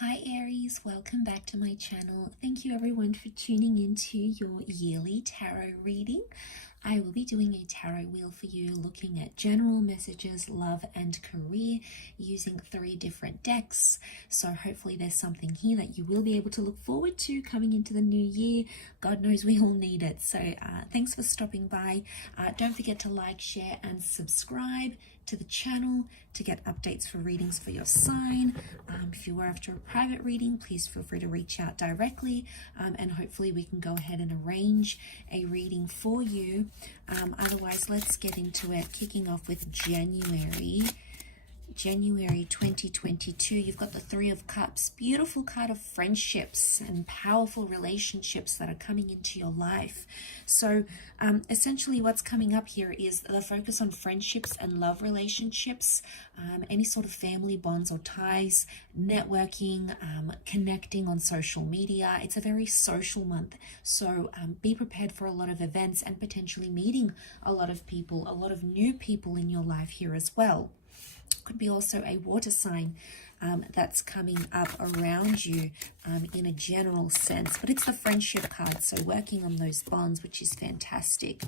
Hi Aries, welcome back to my channel. Thank you everyone for tuning into your yearly tarot reading. I will be doing a tarot wheel for you, looking at general messages, love and career, using 3 different decks. So hopefully there's something here that you will be able to look forward to coming into the new year. God knows we all need it. So thanks for stopping by. Don't forget to like, share and subscribe to the channel to get updates for readings for your sign. If you are after a private reading, please feel free to reach out directly, and hopefully we can go ahead and arrange a reading for you. Otherwise, let's get into it, kicking off with January 2022. You've got the 3 of Cups, beautiful card of friendships and powerful relationships that are coming into your life. So essentially what's coming up here is the focus on friendships and love relationships, any sort of family bonds or ties, networking, connecting on social media. It's a very social month, so be prepared for a lot of events and potentially meeting a lot of people, a lot of new people in your life here as well. Could be also a water sign that's coming up around you in a general sense, but it's the friendship card, so working on those bonds, which is fantastic.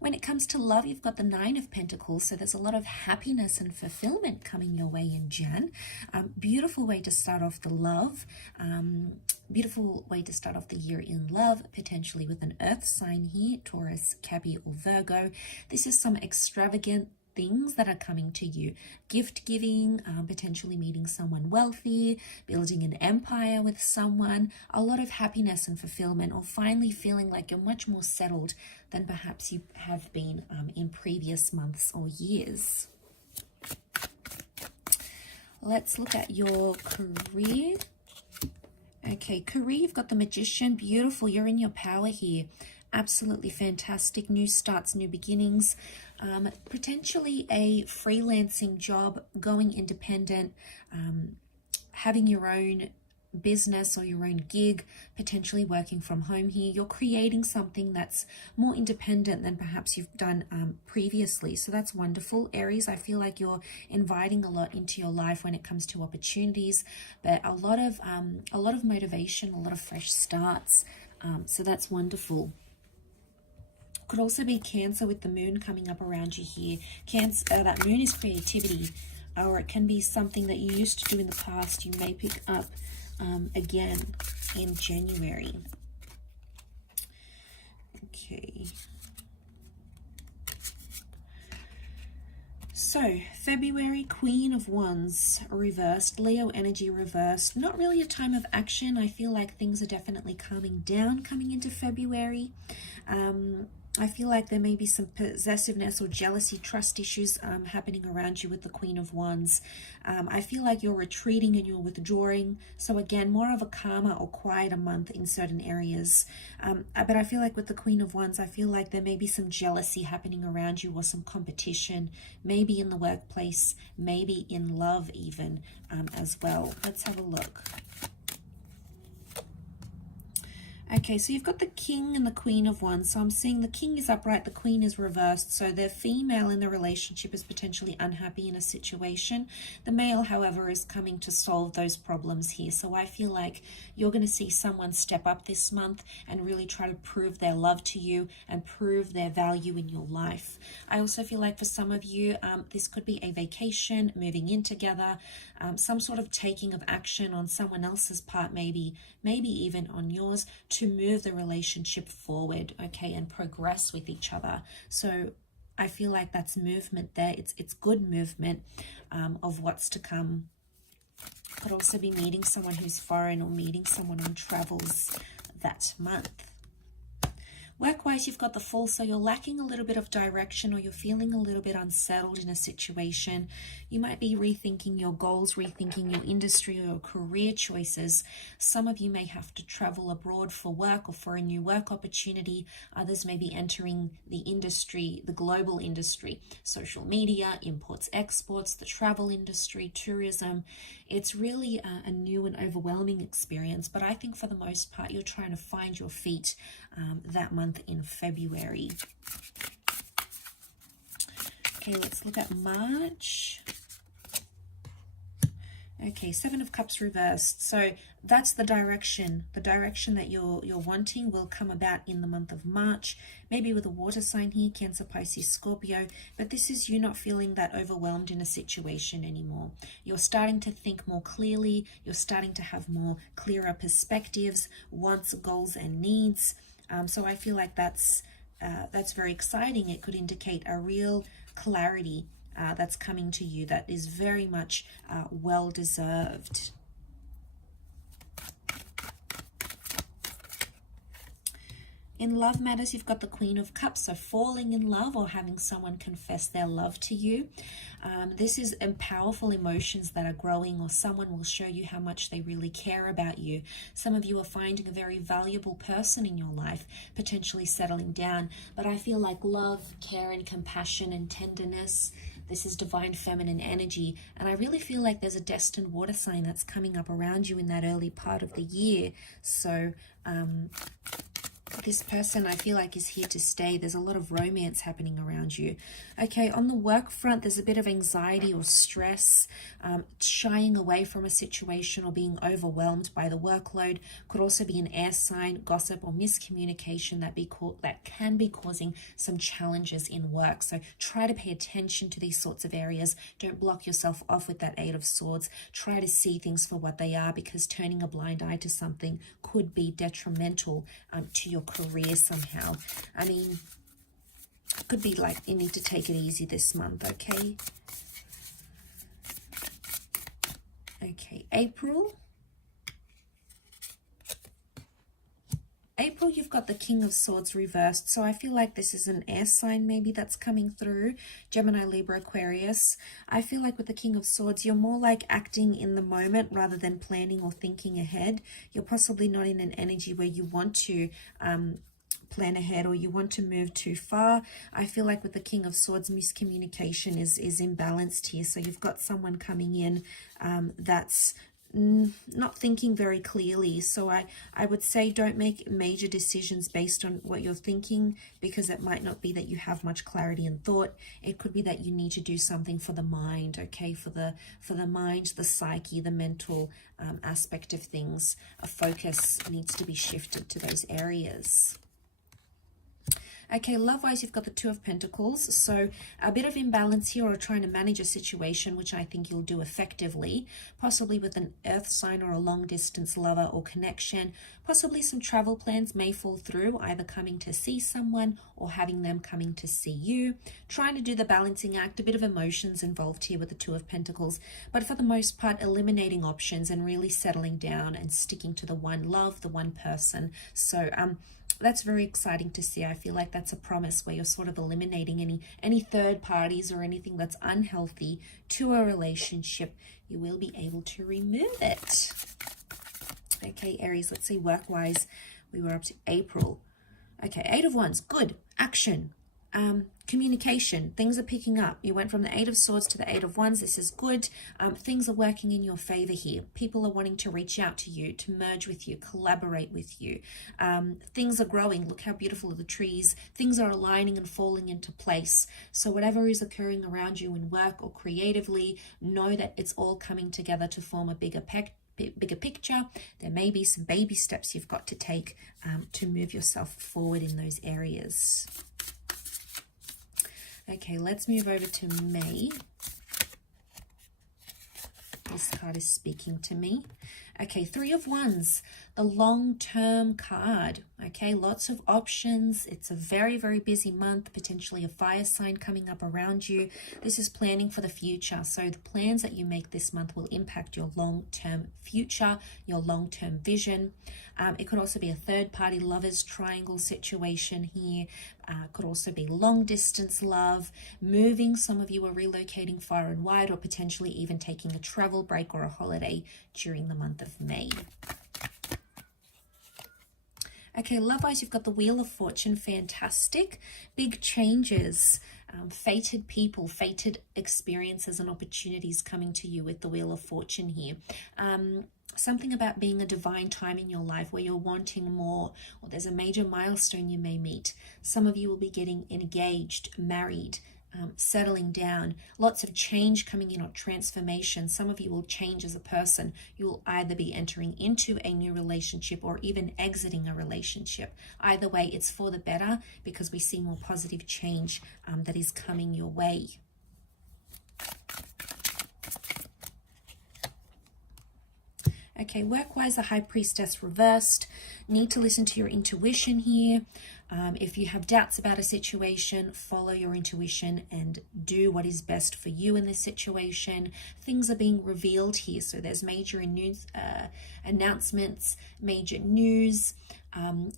When it comes to love, you've got the 9 of Pentacles, so there's a lot of happiness and fulfillment coming your way in Jan. Beautiful way to start off the love, beautiful way to start off the year in love, potentially with an earth sign here, Taurus, Capricorn or Virgo. This is some extravagant things that are coming to you, gift giving, potentially meeting someone wealthy, building an empire with someone, a lot of happiness and fulfillment, or finally feeling like you're much more settled than perhaps you have been in previous months or years. Let's look at your career. Okay, career, you've got the Magician, beautiful, you're in your power here. Absolutely fantastic, new starts, new beginnings, potentially a freelancing job, going independent, having your own business or your own gig, potentially working from home here. You're creating something that's more independent than perhaps you've done previously, so that's wonderful. Aries, I feel like you're inviting a lot into your life when it comes to opportunities, but a lot of motivation, a lot of fresh starts, so that's wonderful. Could also be Cancer with the moon coming up around you here. Cancer, that moon is creativity, or it can be something that you used to do in the past you may pick up again in January. Okay. So, February, Queen of Wands reversed, Leo energy reversed. Not really a time of action. I feel like things are definitely calming down coming into February. I feel like there may be some possessiveness or jealousy, trust issues happening around you with the Queen of Wands. I feel like you're retreating and you're withdrawing. So again, more of a calmer or quieter month in certain areas. But I feel like with the Queen of Wands, I feel like there may be some jealousy happening around you or some competition, maybe in the workplace, maybe in love even as well. Let's have a look. Okay, so you've got the King and the Queen of Wands. So I'm seeing the King is upright, the Queen is reversed. So the female in the relationship is potentially unhappy in a situation. The male, however, is coming to solve those problems here. So I feel like you're going to see someone step up this month and really try to prove their love to you and prove their value in your life. I also feel like for some of you, this could be a vacation, moving in together, some sort of taking of action on someone else's part, maybe even on yours, to move the relationship forward, okay, and progress with each other. So I feel like that's movement there. It's good movement of what's to come. Could also be meeting someone who's foreign or meeting someone on travels that month. Work-wise, you've got the Fool, so you're lacking a little bit of direction or you're feeling a little bit unsettled in a situation. You might be rethinking your goals, rethinking your industry or your career choices. Some of you may have to travel abroad for work or for a new work opportunity. Others may be entering the industry, the global industry, social media, imports, exports, the travel industry, tourism. It's really a new and overwhelming experience, but I think for the most part, you're trying to find your feet that month in February. Okay, let's look at March. Okay, Seven of Cups reversed. So that's the direction. The direction that you're wanting will come about in the month of March, maybe with a water sign here, Cancer, Pisces, Scorpio. But this is you not feeling that overwhelmed in a situation anymore. You're starting to think more clearly. You're starting to have more clearer perspectives, wants, goals, and needs. So I feel like that's very exciting. It could indicate a real clarity that's coming to you that is very much well deserved. In love matters, you've got the Queen of Cups, so falling in love or having someone confess their love to you. This is powerful emotions that are growing, or someone will show you how much they really care about you. Some of you are finding a very valuable person in your life, potentially settling down. But I feel like love, care, and compassion and tenderness, this is divine feminine energy. And I really feel like there's a destined water sign that's coming up around you in that early part of the year. So, this person I feel like is here to stay. There's a lot of romance happening around you. Okay, on the work front, there's a bit of anxiety or stress, shying away from a situation or being overwhelmed by the workload. Could also be an air sign, gossip, or miscommunication that can be causing some challenges in work. So try to pay attention to these sorts of areas. Don't block yourself off with that Eight of Swords. Try to see things for what they are, because turning a blind eye to something could be detrimental to your career somehow. I mean, could be like you need to take it easy this month, okay? Okay, April, you've got the King of Swords reversed. So I feel like this is an air sign maybe that's coming through. Gemini, Libra, Aquarius. I feel like with the King of Swords, you're more like acting in the moment rather than planning or thinking ahead. You're possibly not in an energy where you want to plan ahead or you want to move too far. I feel like with the King of Swords, miscommunication is imbalanced here. So you've got someone coming in that's not thinking very clearly. So I would say don't make major decisions based on what you're thinking, because it might not be that you have much clarity in thought. It could be that you need to do something for the mind, okay? For the mind, the psyche, the mental aspect of things. A focus needs to be shifted to those areas. Okay, love-wise, you've got the Two of Pentacles. So a bit of imbalance here, or trying to manage a situation, which I think you'll do effectively, possibly with an earth sign or a long-distance lover or connection. Possibly some travel plans may fall through, either coming to see someone or having them coming to see you. Trying to do the balancing act, a bit of emotions involved here with the Two of Pentacles. But for the most part, eliminating options and really settling down and sticking to the one love, the one person. So, that's very exciting to see. I feel like that's a promise where you're sort of eliminating any third parties or anything that's unhealthy to a relationship. You will be able to remove it. Okay, Aries, let's see work-wise. We were up to April. Okay, Eight of Wands, good. Action. Communication, things are picking up. You went from the Eight of Swords to the Eight of Wands. This is good. Things are working in your favor here. People are wanting to reach out to you, to merge with you, collaborate with you. Things are growing. Look how beautiful are the trees. Things are aligning and falling into place. So whatever is occurring around you in work or creatively, know that it's all coming together to form a bigger picture. There may be some baby steps you've got to take to move yourself forward in those areas. Okay, let's move over to May. This card is speaking to me. Okay, Three of Wands, the long-term card. Okay, lots of options. It's a very, very busy month, potentially a fire sign coming up around you. This is planning for the future. So the plans that you make this month will impact your long-term future, your long-term vision. It could also be a third-party lovers triangle situation here. Could also be long-distance love, moving. Some of you are relocating far and wide, or potentially even taking a travel break or a holiday during the month of May. Okay, love-wise, you've got the Wheel of Fortune. Fantastic. Big changes, fated people, fated experiences and opportunities coming to you with the Wheel of Fortune here. Something about being a divine time in your life where you're wanting more, or there's a major milestone you may meet. Some of you will be getting engaged, married, settling down, lots of change coming in or transformation. Some of you will change as a person. You'll either be entering into a new relationship or even exiting a relationship. Either way, it's for the better because we see more positive change that is coming your way. Okay, work-wise, the High Priestess reversed. Need to listen to your intuition here. If you have doubts about a situation, follow your intuition and do what is best for you in this situation. Things are being revealed here. So there's major news, announcements, major news.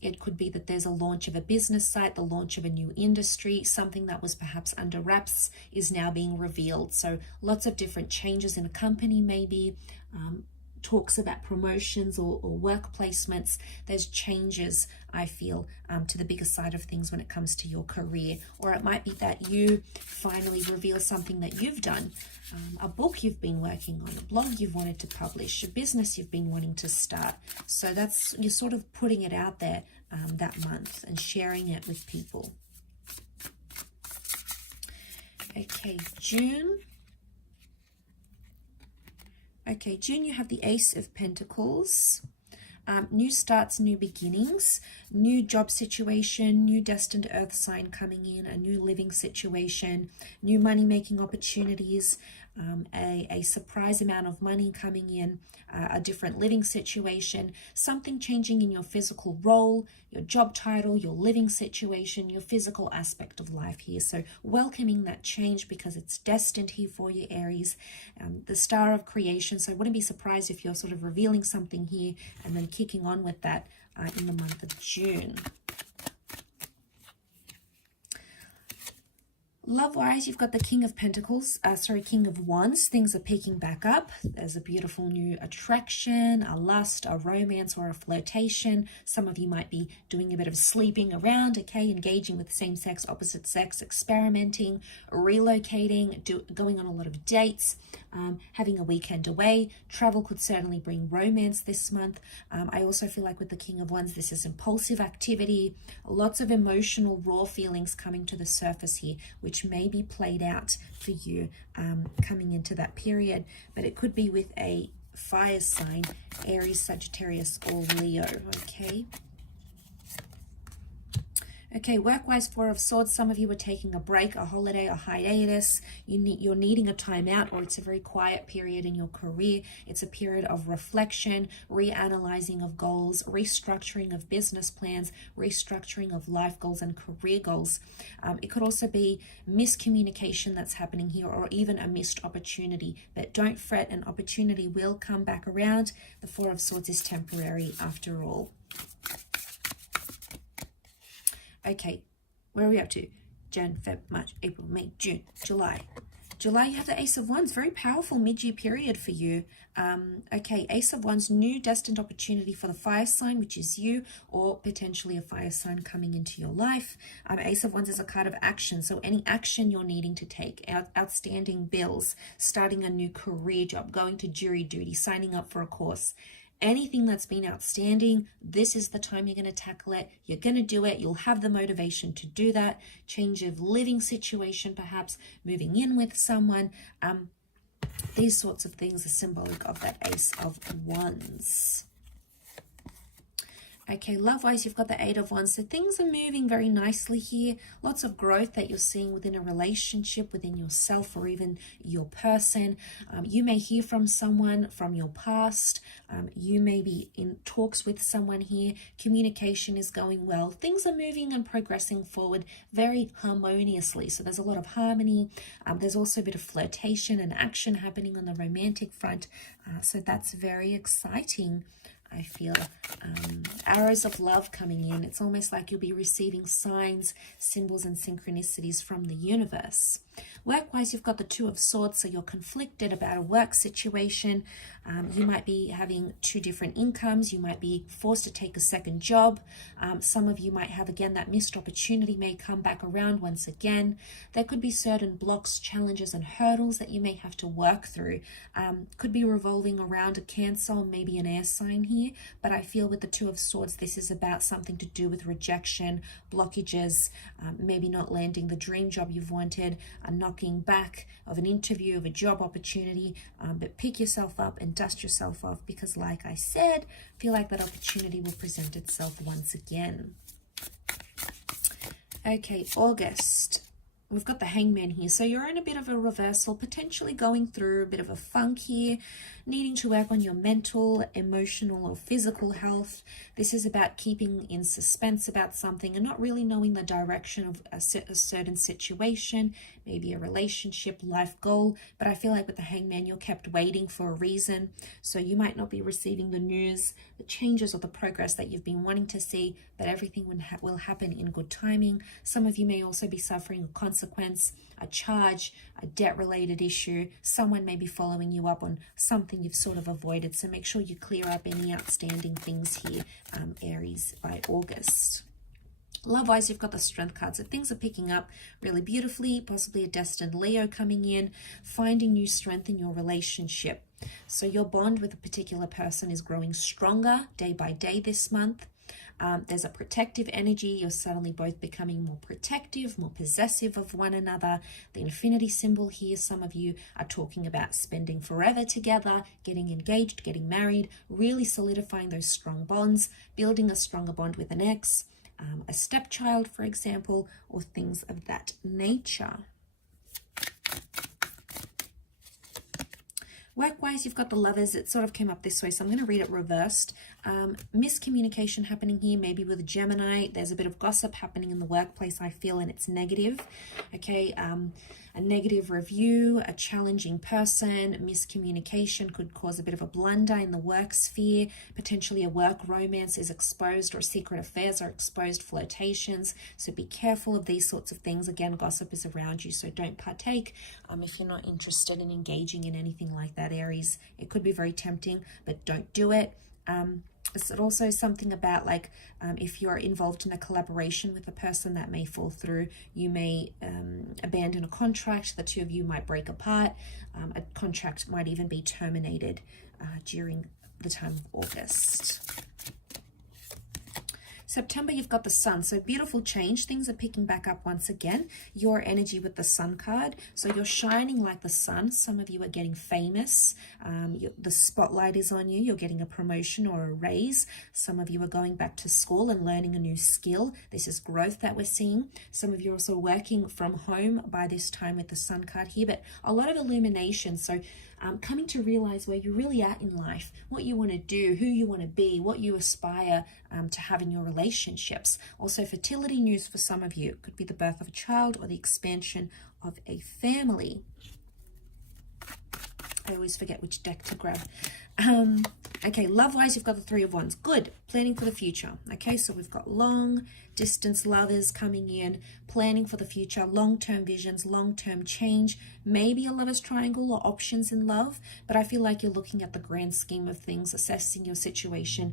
It could be that there's a launch of a business site, the launch of a new industry, something that was perhaps under wraps is now being revealed. So lots of different changes in a company maybe. Talks about promotions or work placements. There's changes, I feel, to the bigger side of things when it comes to your career. Or it might be that you finally reveal something that you've done, a book you've been working on, a blog you've wanted to publish, a business you've been wanting to start. So that's, you're sort of putting it out there that month and sharing it with people. Okay, June. Okay, June, you have the Ace of Pentacles. New starts, new beginnings, new job situation, new destined earth sign coming in, a new living situation, new money-making opportunities, a surprise amount of money coming in, a different living situation, something changing in your physical role, your job title, your living situation, your physical aspect of life here. So welcoming that change because it's destined here for you, Aries. The Star of Creation. So I wouldn't be surprised if you're sort of revealing something here and then kicking on with that in the month of June. Love-wise, you've got the King of Pentacles, King of Wands. Things are picking back up. There's a beautiful new attraction, a lust, a romance, or a flirtation. Some of you might be doing a bit of sleeping around, okay, engaging with same-sex, opposite sex, experimenting, relocating, going on a lot of dates, having a weekend away. Travel could certainly bring romance this month. I also feel like with the King of Wands, this is impulsive activity, lots of emotional, raw feelings coming to the surface here, which may be played out for you coming into that period. But it could be with a fire sign, Aries, Sagittarius, or Leo, okay? Okay, work-wise, Four of Swords. Some of you are taking a break, a holiday, a hiatus. You're needing a timeout, or it's a very quiet period in your career. It's a period of reflection, reanalyzing of goals, restructuring of business plans, restructuring of life goals and career goals. It could also be miscommunication that's happening here, or even a missed opportunity. But don't fret, an opportunity will come back around. The Four of Swords is temporary after all. Okay, where are we up to? Jan, Feb, March, April, May, June, July. July, you have the Ace of Wands. Very powerful mid-year period for you. Okay, Ace of Wands, new destined opportunity for the fire sign, which is you, or potentially a fire sign coming into your life. Ace of Wands is a card of action. So any action you're needing to take, outstanding bills, starting a new career job, going to jury duty, signing up for a course. Anything that's been outstanding, this is the time you're going to tackle it. You're going to do it. You'll have the motivation to do that. Change of living situation, perhaps moving in with someone. These sorts of things are symbolic of that Ace of Wands. Okay, love-wise, you've got the Eight of Wands. So things are moving very nicely here. Lots of growth that you're seeing within a relationship, within yourself, or even your person. You may hear from someone from your past. You may be in talks with someone here. Communication is going well. Things are moving and progressing forward very harmoniously. So there's a lot of harmony. There's also a bit of flirtation and action happening on the romantic front. So that's very exciting. I feel arrows of love coming in. It's almost like you'll be receiving signs, symbols, and synchronicities from the universe. Work-wise, you've got the Two of Swords, so you're conflicted about a work situation. You might be having two different incomes. You might be forced to take a second job. Some of you might have, again, that missed opportunity may come back around once again. There could be certain blocks, challenges, and hurdles that you may have to work through. Could be revolving around a Cancer or maybe an air sign here, but I feel with the Two of Swords, this is about something to do with rejection, blockages, maybe not landing the dream job you've wanted, a knocking back of an interview, of a job opportunity, but pick yourself up and dust yourself off, because like I said, I feel like that opportunity will present itself once again. Okay, August. We've got the Hangman here. So you're in a bit of a reversal, potentially going through a bit of a funk here, needing to work on your mental, emotional, or physical health. This is about keeping in suspense about something and not really knowing the direction of a certain situation, maybe a relationship, life goal. But I feel like with the Hangman, you're kept waiting for a reason. So you might not be receiving the news, the changes, or the progress that you've been wanting to see, but everything will happen in good timing. Some of you may also be suffering a consequence, a charge, a debt-related issue. Someone may be following you up on something you've sort of avoided. So make sure you clear up any outstanding things here, Aries, by August. Love-wise, you've got the Strength card. So things are picking up really beautifully, possibly a destined Leo coming in, finding new strength in your relationship. So your bond with a particular person is growing stronger day by day this month. There's a protective energy. You're suddenly both becoming more protective, more possessive of one another. The infinity symbol here, some of you are talking about spending forever together, getting engaged, getting married, really solidifying those strong bonds, building a stronger bond with an ex, a stepchild, for example, or things of that nature. Work-wise, you've got the Lovers. It sort of came up this way, so I'm going to read it reversed. Miscommunication happening here, maybe with Gemini. There's a bit of gossip happening in the workplace, I feel, and it's negative. Okay, a negative review, a challenging person, miscommunication could cause a bit of a blunder in the work sphere. Potentially a work romance is exposed, or secret affairs are exposed, flirtations. So be careful of these sorts of things. Again, gossip is around you, so don't partake if you're not interested in engaging in anything like that, Aries. It could be very tempting, but don't do it. It's also something about like if you're involved in a collaboration with a person, that may fall through. You may abandon a contract. The two of you might break apart. A contract might even be terminated during the time of August. September, you've got the Sun. So beautiful change. Things are picking back up once again. Your energy with the Sun card. So you're shining like the sun. Some of you are getting famous. The spotlight is on you. You're getting a promotion or a raise. Some of you are going back to school and learning a new skill. This is growth that we're seeing. Some of you are also working from home by this time with the Sun card here, but a lot of illumination. So coming to realize where you're really at in life, what you want to do, who you want to be, what you aspire to have in your relationships. Also fertility news for some of you. It could be the birth of a child or the expansion of a family. I always forget which deck to grab. Okay, love-wise, you've got the Three of Wands. Good. Planning for the future. Okay, so we've got long-distance lovers coming in, planning for the future, long-term visions, long-term change, maybe a lover's triangle or options in love, but I feel like you're looking at the grand scheme of things, assessing your situation,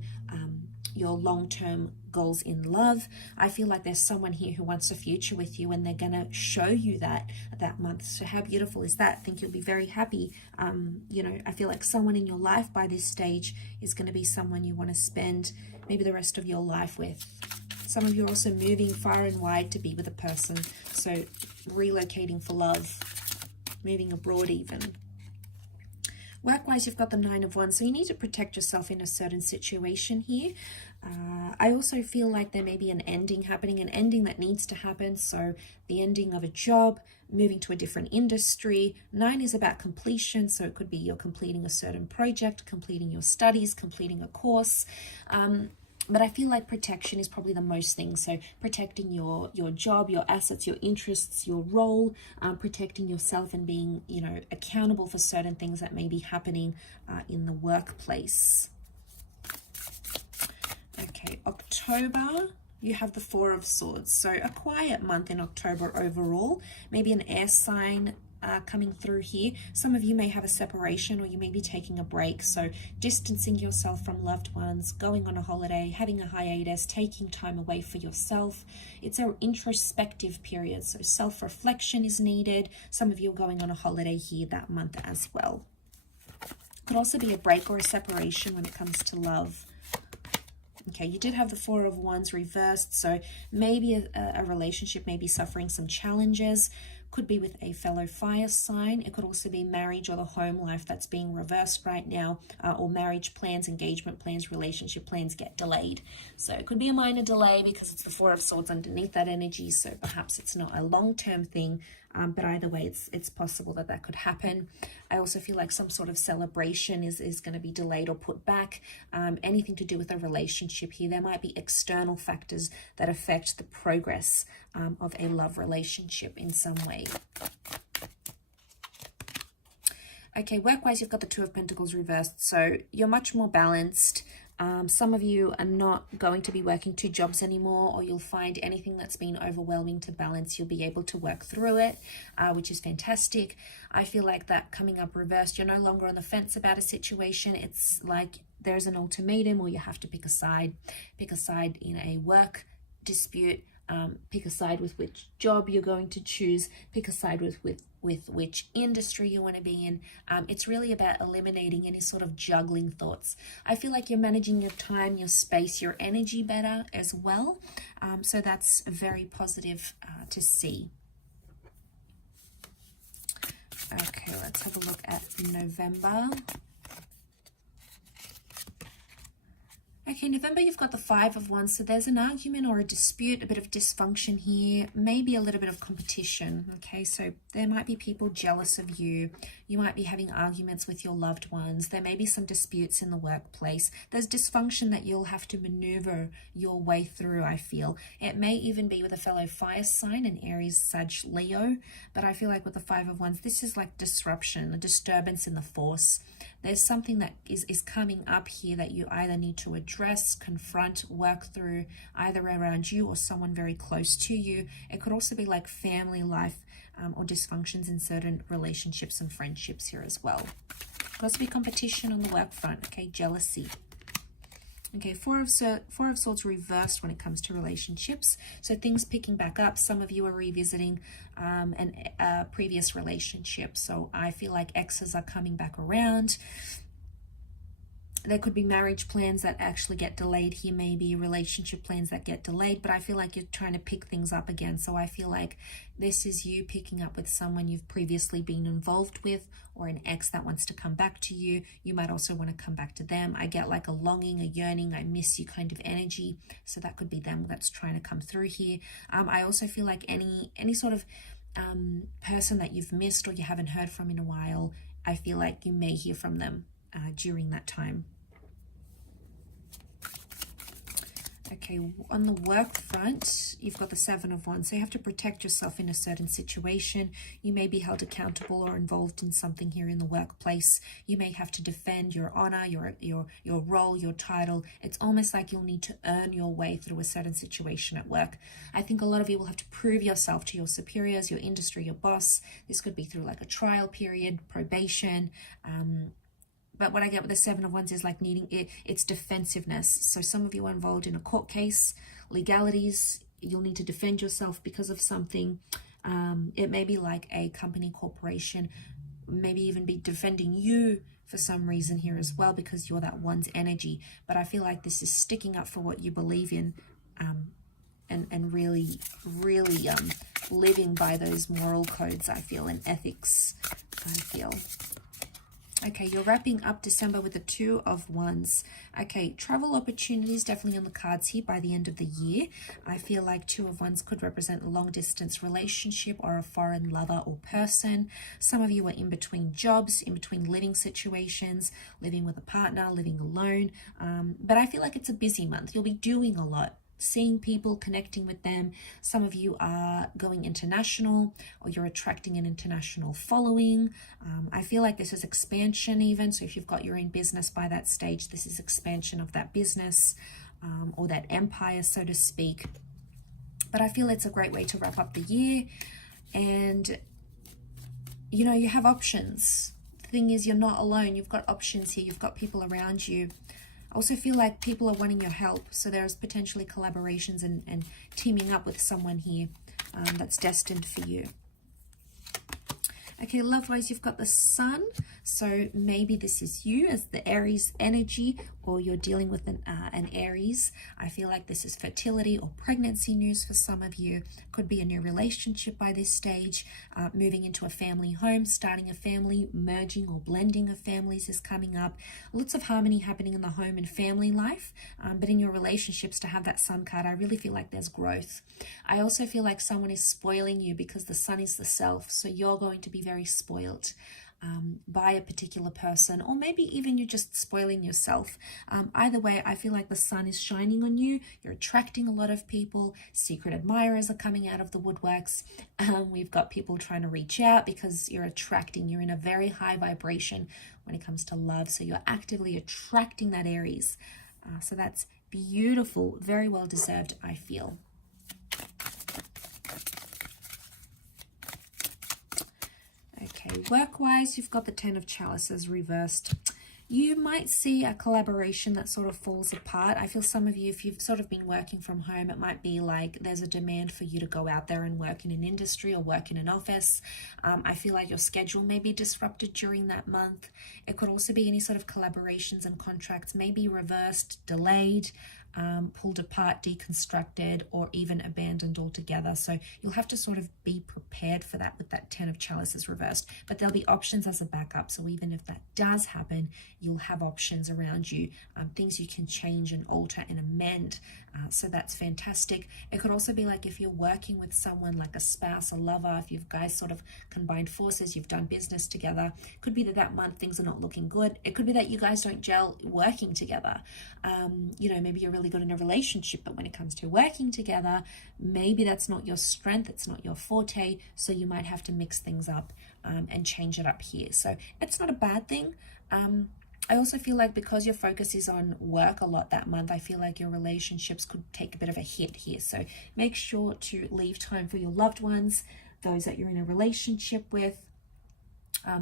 your long-term goals in love. I feel like there's someone here who wants a future with you, and they're going to show you that month. So how beautiful is that? I think you'll be very happy. You know, I feel like someone in your life by this stage is going to be someone you want to spend maybe the rest of your life with. Some of you are also moving far and wide to be with a person. So relocating for love, moving abroad even. Work-wise, you've got the Nine of Wands, so you need to protect yourself in a certain situation here. I also feel like there may be an ending happening, an ending that needs to happen. So the ending of a job, moving to a different industry. 9 is about completion, so it could be you're completing a certain project, completing your studies, completing a course. But I feel like protection is probably the most thing. So protecting your job, your assets, your interests, your role, protecting yourself and being, you know, accountable for certain things that may be happening in the workplace. Okay, October. You have the Four of Swords. So a quiet month in October overall. Maybe an air sign coming through here. Some of you may have a separation, or you may be taking a break. So distancing yourself from loved ones, going on a holiday, having a hiatus, taking time away for yourself. It's an introspective period. So self-reflection is needed. Some of you are going on a holiday here that month as well. Could also be a break or a separation when it comes to love. Okay, you did have the Four of Wands reversed, so maybe a relationship may be suffering some challenges. Could be with a fellow fire sign. It could also be marriage or the home life that's being reversed right now, or marriage plans, engagement plans, relationship plans get delayed. So it could be a minor delay because it's the Four of Swords underneath that energy, so perhaps it's not a long-term thing. But either way, it's possible that that could happen. I also feel like some sort of celebration is going to be delayed or put back. Anything to do with a relationship here. There might be external factors that affect the progress of a love relationship in some way. Okay, work-wise, you've got the Two of Pentacles reversed. So you're much more balanced. Some of you are not going to be working 2 jobs anymore, or you'll find anything that's been overwhelming to balance, you'll be able to work through it, which is fantastic. I feel like that coming up reversed, you're no longer on the fence about a situation. It's like there's an ultimatum, or you have to pick a side in a work dispute. Pick a side with which job you're going to choose, pick a side with which industry you want to be in. It's really about eliminating any sort of juggling thoughts. I feel like you're managing your time, your space, your energy better as well. So that's very positive to see. Okay, let's have a look at November. Okay, November, you've got the Five of Wands, so there's an argument or a dispute, a bit of dysfunction here, maybe a little bit of competition, okay? So there might be people jealous of you. You might be having arguments with your loved ones. There may be some disputes in the workplace. There's dysfunction that you'll have to maneuver your way through, I feel. It may even be with a fellow fire sign, an Aries, Sag, Leo, but I feel like with the Five of Wands, this is like disruption, a disturbance in the force. There's something that is coming up here that you either need to address, confront, work through, either around you or someone very close to you. It could also be like family life or dysfunctions in certain relationships and friendships here as well. Could also be competition on the work front, okay, jealousy. Okay, Four of Swords reversed when it comes to relationships. So things picking back up. Some of you are revisiting a previous relationship. So I feel like exes are coming back around. There could be marriage plans that actually get delayed here, maybe relationship plans that get delayed, but I feel like you're trying to pick things up again. So I feel like this is you picking up with someone you've previously been involved with, or an ex that wants to come back to you. You might also want to come back to them. I get like a longing, a yearning, I miss you kind of energy. So that could be them that's trying to come through here. I also feel like any sort of person that you've missed or you haven't heard from in a while, I feel like you may hear from them during that time. Okay, on the work front, you've got the Seven of Wands. So you have to protect yourself in a certain situation. You may be held accountable or involved in something here in the workplace. You may have to defend your honor, your role, your title. It's almost like you'll need to earn your way through a certain situation at work. I think a lot of you will have to prove yourself to your superiors, your industry, your boss. This could be through like a trial period, probation, but what I get with the Seven of Wands is like needing it's defensiveness. So some of you are involved in a court case, legalities. You'll need to defend yourself because of something. It may be like a company, corporation, maybe even be defending you for some reason here as well, because you're that one's energy. But I feel like this is sticking up for what you believe in, and really living by those moral codes, I feel, and ethics, I feel. Okay, you're wrapping up December with the Two of Wands. Okay, travel opportunities definitely on the cards here by the end of the year. I feel like Two of Wands could represent a long-distance relationship or a foreign lover or person. Some of you are in between jobs, in between living situations, living with a partner, living alone. But I feel like it's a busy month. You'll be doing a lot. Seeing people, connecting with them. Some of you are going international, or you're attracting an international following. I feel like this is expansion even. So if you've got your own business by that stage, this is expansion of that business. or that empire, so to speak. But I feel it's a great way to wrap up the year. And, you know, you have options. The thing is, you're not alone. You've got options here. You've got people around you. I also feel like people are wanting your help. So there's potentially collaborations and teaming up with someone here that's destined for you. Okay, love-wise, you've got the Sun. So maybe this is you as the Aries energy, or you're dealing with an Aries. I feel like this is fertility or pregnancy news for some of you. Could be a new relationship by this stage, moving into a family home, starting a family, merging or blending of families is coming up. Lots of harmony happening in the home and family life, but in your relationships, to have that Sun card, I really feel like there's growth. I also feel like someone is spoiling you, because the Sun is the self, so you're going to be very spoiled by a particular person, or maybe even you're just spoiling yourself. Either way, I feel like the Sun is shining on you. You're attracting a lot of people. Secret admirers are coming out of the woodworks. We've got people trying to reach out because you're attracting. You're in a very high vibration when it comes to love, so you're actively attracting that Aries. So that's beautiful, very well deserved, I feel. Okay, work-wise, you've got the Ten of Chalices reversed. You might see a collaboration that sort of falls apart. I feel some of you, if you've sort of been working from home, it might be like there's a demand for you to go out there and work in an industry or work in an office. I feel like your schedule may be disrupted during that month. It could also be any sort of collaborations and contracts may be reversed, delayed, pulled apart, deconstructed, or even abandoned altogether. So you'll have to sort of be prepared for that with that Ten of Chalices reversed. But there'll be options as a backup. So even if that does happen, you'll have options around you, things you can change and alter and amend. So that's fantastic. It could also be like if you're working with someone like a spouse, a lover, if you guys sort of combined forces, you've done business together. It could be that that month things are not looking good. It could be that you guys don't gel working together. You know, maybe you're really good in a relationship, but when it comes to working together, maybe that's not your strength, it's not your forte, so you might have to mix things up and change it up here. So it's not a bad thing. I also feel like because your focus is on work a lot that month, I feel like your relationships could take a bit of a hit here. So make sure to leave time for your loved ones, those that you're in a relationship with,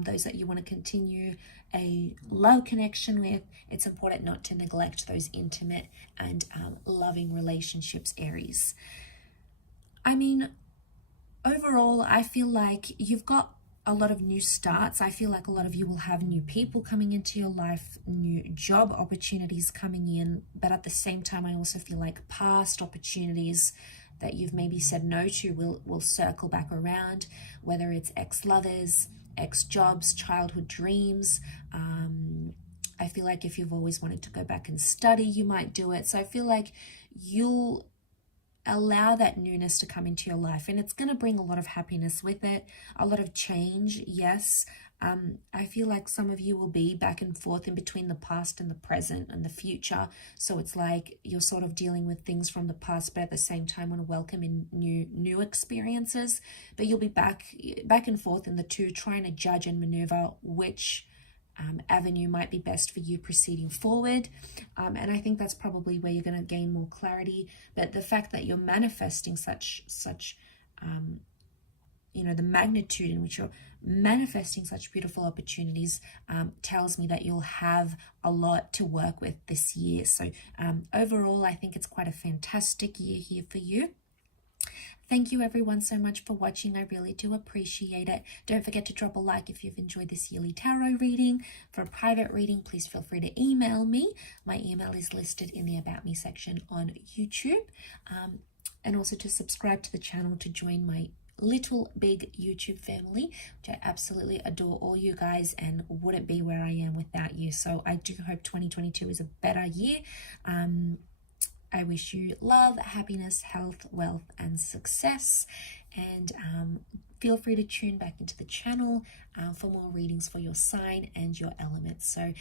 those that you want to continue a love connection with. It's important not to neglect those intimate and loving relationships, Aries. I mean, overall, I feel like you've got a lot of new starts. I feel like a lot of you will have new people coming into your life, new job opportunities coming in, but at the same time, I also feel like past opportunities that you've maybe said no to will circle back around, whether it's ex-lovers, ex-jobs, childhood dreams. I feel like if you've always wanted to go back and study, you might do it. So I feel like you'll allow that newness to come into your life, and it's going to bring a lot of happiness with it, a lot of change. Yes, I feel like some of you will be back and forth in between the past and the present and the future. So it's like you're sort of dealing with things from the past, but at the same time want to welcome in new experiences. But you'll be back and forth in the two, trying to judge and maneuver which avenue might be best for you proceeding forward. And I think that's probably where you're going to gain more clarity. But the fact that you're manifesting such you know, the magnitude in which you're manifesting such beautiful opportunities tells me that you'll have a lot to work with this year. So overall, I think it's quite a fantastic year here for you. Thank you everyone so much for watching. I really do appreciate it. Don't forget to drop a like if you've enjoyed this yearly tarot reading. For a private reading, please feel free to email me. My email is listed in the About Me section on YouTube. And also to subscribe to the channel to join my little big YouTube family, which I absolutely adore all you guys and wouldn't be where I am without you. So I do hope 2022 is a better year. I wish you love, happiness, health, wealth, and success. And feel free to tune back into the channel for more readings for your sign and your element. So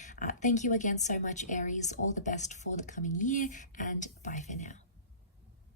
thank you again so much, Aries. All the best for the coming year, and bye for now.